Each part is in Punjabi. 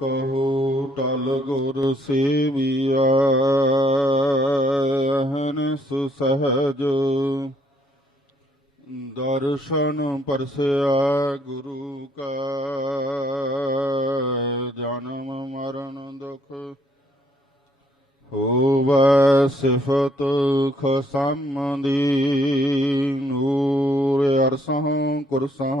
ਕਹੋ ਟਲ ਗੁਰ ਸੇਵੀਆ ਹਨਿਸ ਸਹਜ ਦਰਸ਼ਨ ਪਰਸਿਆ ਗੁਰੂ ਕਾ, ਜਨਮ ਮਰਨ ਦੁਖ ਹੋਵੈ ਸਿਫਤ ਖਸਮ ਦੀ ਨੂਰ ਅਰਸਹ, ਕੁਰਸਹ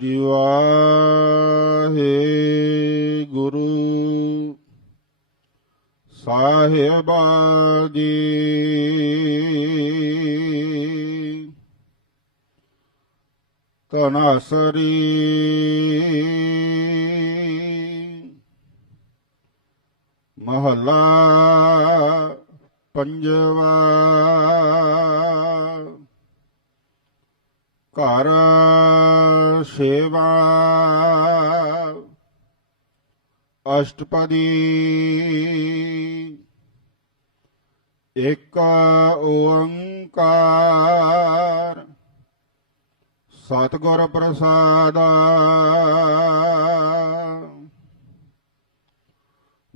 ਸ੍ਰੀ ਵਾਹਿਗੁਰੂ। ਸਾਹਿਬਾ ਜੀ ਤਨਾਸਰੀ ਮਹਲਾ ਪੰਜਵਾ। ਘਰ ਸੇਵਾ। ਅਸ਼ਟਪਦੀ। ਇੱਕ ਓੰਕਾਰ। ਸਤਿਗੁਰ ਪ੍ਰਸਾਦ।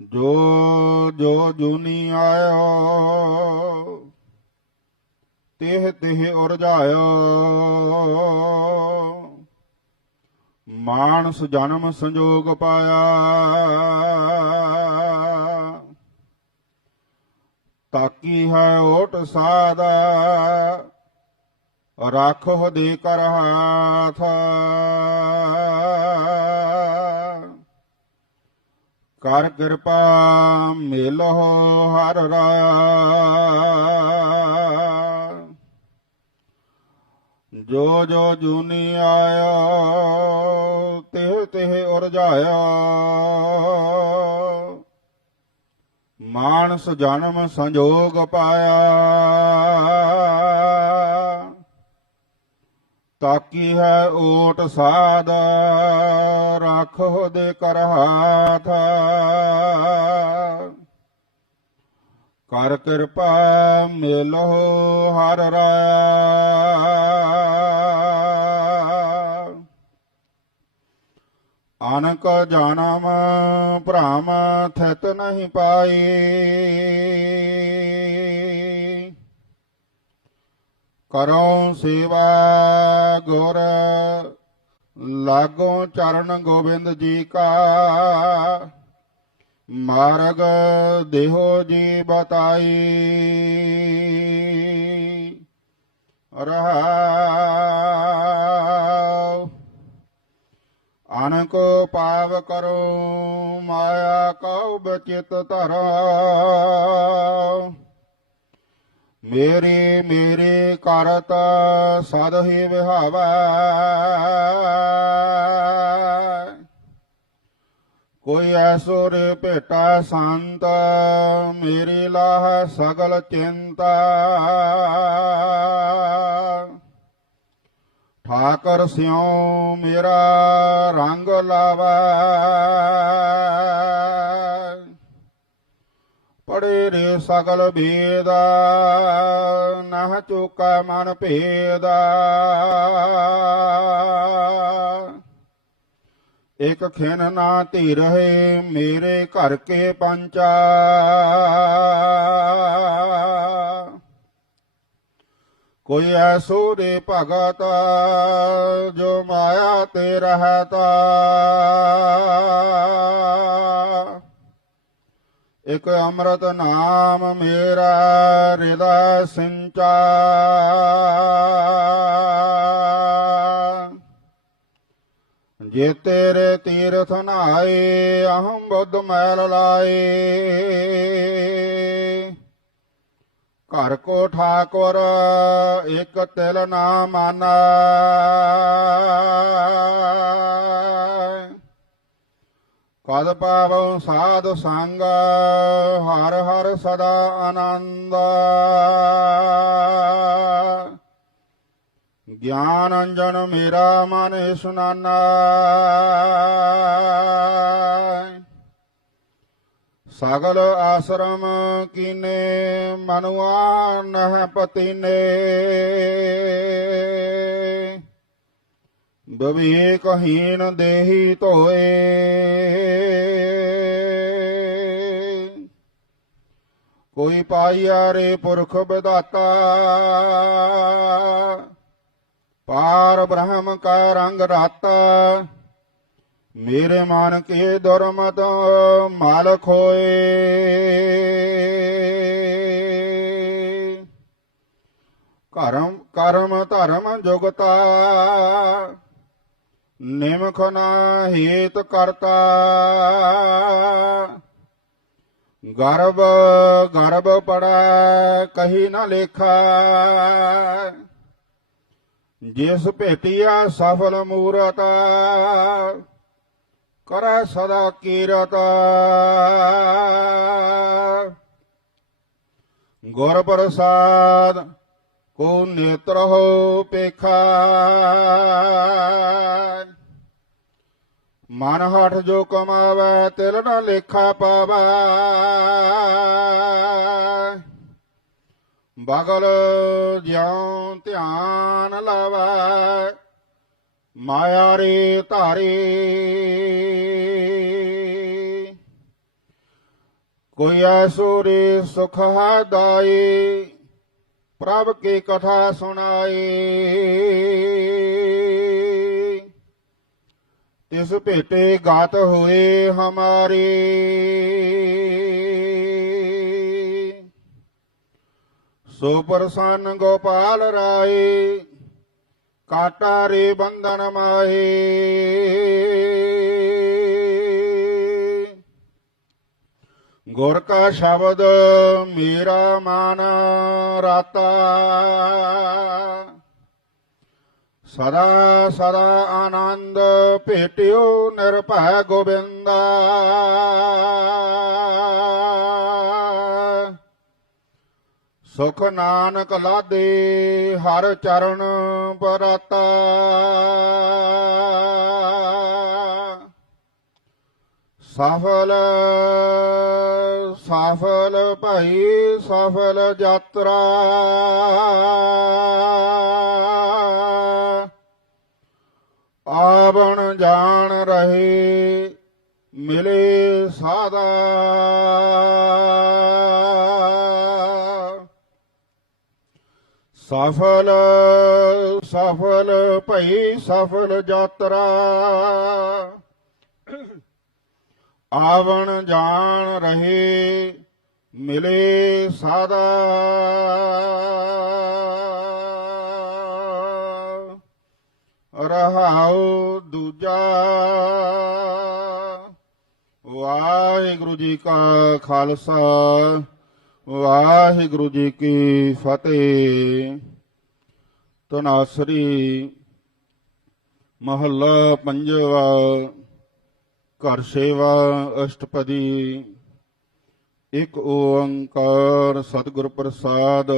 ਜੋ ਜੋ ਜੁਨੀ ਆਇਓ ਤਿਹ ਤਿਹ ਉਰਜਾਇਓ ਮਾਨਸ ਜਨਮ ਸੰਜੋਗ ਪਾਇਆ। ਤਾਕੀ ਹੈ ਓਟ ਸਾਦਾ ਰਾਖੋ ਦੇ ਕਰ ਹਾਥ। ਕਰ ਕਿਰਪਾ ਮਿਲੋ ਹਰ ਰਾਇਆ ਜੋ ਜੋ ਜੂਨੀ ਆਇਆ ਤੇ ਤੇ ਉਰਜਾਇਆ ਮਾਨਸ ਜਨਮ ਸੰਜੋਗ ਪਾਇਆ। ਤਾਕੀ ਹੈ ਓਟ ਸਾਧ, ਰੱਖੋ ਦੇ ਕਰ ਹਾਥ। ਕਰ ਕਿਰਪਾ ਮਿਲੋ ਹਰ ਰਾਇਆ। ਅਨਕ ਜਨਮ ਭ੍ਰਮ ਥਿਤ ਨਹੀਂ ਪਾਈ। ਕਰੋ ਸੇਵਾ ਗੁਰ, ਲਾਗੋ ਚਰਨ ਗੋਬਿੰਦ ਜੀ ਕਾ। ਮਾਰਗ ਦੇਹੋ ਜੀ ਬਤਾਈ। ਰਹਾ ਅਨਕੋ ਪਾਵ ਕਰੋ, ਮਾਇਆ ਕਉ ਬਚਿਤ ਧਰਾ ਮੇਰੀ ਮੇਰੀ ਕਰਤ ਸਦ ਹੀ ਵਿਹਾਵੈ। ਕੋਈ ਐਸੋ ਰੇ ਭੇਟਾ ਸੰਤ, ਮੇਰੀ ਲਾਹ ਸਗਲ ਚਿੰਤਾ। ਠਾਕਰ ਸਿਉ ਮੇਰਾ ਰੰਗ ਲਾਵਾ। ਪੜੇ ਰੇ ਸਗਲ ਭੇਦ ਨਹ ਚੁਕਾ ਮਨ ਭੇਦ। ਇਕ ਖਿਨ ਨਾ ਧੀ ਰਹੇ ਮੇਰੇ ਘਰ ਕੇ ਪੰਚਾ। ਕੋਈ ਐਸੋ ਦੇ ਭਗਤ, ਜੋ ਮਾਇਆ ਤੇ ਰਹਤਾ। ਇਕ ਅੰਮ੍ਰਿਤ ਨਾਮ ਮੇਰਾ ਹਿਰਦਾ ਸਿੰਚਾ। ਜੇ ਤੇਰੇ ਤੀਰਥ ਨਾਏ ਅਹੰ ਬੁੱਧ ਮੈਲ ਲਾਏ। ਘਰ ਕੋ ਠਾਕੁਰ, ਇਕ ਤਿਲ ਨਾ ਮਾਨਾ। ਕਦ ਪਾਵਉ ਸਾਧ ਸੰਗ, ਹਰ ਹਰ ਸਦਾ ਆਨੰਦ। ਗਿਆਨ ਅੰਜਨ ਮੇਰਾ ਮਨ ਸੁਨਾਨਾ ਸਗਲ ਆਸ਼ਰਮ ਕੀਨੇ ਮਨੁਆ ਨਹਿ ਪਤੀਨੇ। ਬਵੇਕਹੀਨ ਦੇਹੀ ਧੋਏ। ਕੋਈ ਪਾਈਆ ਰੇ ਪੁਰਖ ਵਿਦਾਤਾ ਪਾਰ ਬ੍ਰਹਮ ਕਾ ਰੰਗ ਰਾਤਾ। ਮੇਰੇ ਮਨ ਕੇ ਦੁਰਮਤ ਮਾਲ ਖੋਏ ਕਰਮ ਕਰਮ, ਧਰਮ ਜੁਗਤਾ, ਨਿਮਖ ਨਾ ਹੇਤ ਕਰਤਾ। ਗਰਭ ਗਰਭ ਪੜਾ, ਕਹੀ ਨਾ ਲੇਖਾ। ਜਿਸ ਭੇਟਿਆ ਸਫਲ ਮੂਰਤ ਕਰੈ ਸਦਾ ਕੀਰਤ। ਗੁਰ ਪ੍ਰਸਾਦ ਕੋ ਨੇਤਰ ਹੋ ਪੇਖਾ। ਮਨ ਹਠ ਜੋ ਕਮਾਵੇ, ਤਿਲ ਨਾ ਲੇਖਾ ਪਾਵੈ। ਬਗਲ ਜਿਉ ਧਿਆਨ ਲਾਵੈ। ਮਾਇਆ ਰੇ ਧਾਰੇ। ਕੋਈ ਐਸੋ ਰੇ ਸੁਖ ਹੈ ਪ੍ਰਭ ਕੀ ਕਥਾ ਸੁਣਾਈ ਤਿਸ ਭੇਟੇ ਗਾਤ ਹੋਏ ਹਮਾਰੇ। ਸੋ ਪ੍ਰਸੰਨ ਗੋਪਾਲ ਰਾਏ ਕਾਟਾ ਰੇ ਬੰਧਨ ਮਾਹੇ। ਗੁਰ ਕਾ ਸ਼ਬਦ ਮੇਰਾ ਮਨ ਰਾਤਾ। ਸਦਾ ਸਦਾ ਆਨੰਦ ਭੇਟਿਓ ਨਿਰਭੈ ਗੋਬਿੰਦਾ। ਸੁਖ ਨਾਨਕ ਲਾਦੇ, ਹਰ ਚਰਨ ਪਰਤਾ। ਸਫਲ ਸਫਲ ਭਈ, ਸਫਲ ਯਾਤਰਾ। ਆਵਣ ਜਾਣ ਰਹੇ, ਮਿਲੇ ਸਾਦਾ। ਸਫਲ ਸਫਲ ਭਈ ਸਫਲ ਯਾਤਰਾ। ਆਵਣ ਜਾਣ ਰਹੇ ਮਿਲੇ ਸਾਦਾ। ਰਹਾਉ ਦੂਜਾ। ਵਾਹਿਗੁਰੂ ਜੀ ਕਾ ਖਾਲਸਾ। ਵਾਹਿਗੁਰੂ ਜੀ ਕੀ ਫਤਿਹ। ਤਨਾਸਰੀ ਮਹੱਲਾ ਪੰਜਵਾ, ਘਰ ਸੇਵਾ ਅਸ਼ਟਪਦੀ। ਇੱਕ ਓੰਕਾਰ ਸਤਿਗੁਰ ਪ੍ਰਸਾਦ।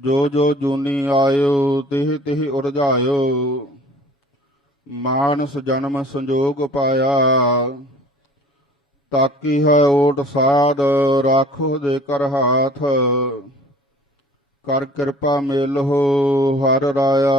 ਜੋ ਜੋ ਜੂਨੀ ਆਇਓ, ਤਿਹ ਤਿਹ ਉਰਝਾਇਓ। ਮਾਨਸ ਜਨਮ ਸੰਜੋਗ ਪਾਇਆ। ਤਾਕੀ ਹੈ ਓਟ ਸਾਧ ਰਾਖੋ ਦੇ ਕਰ ਹਾਥ। ਕਰ ਕਿਰਪਾ ਮਿਲ ਹੋ ਹਰ ਰਾਇਆ।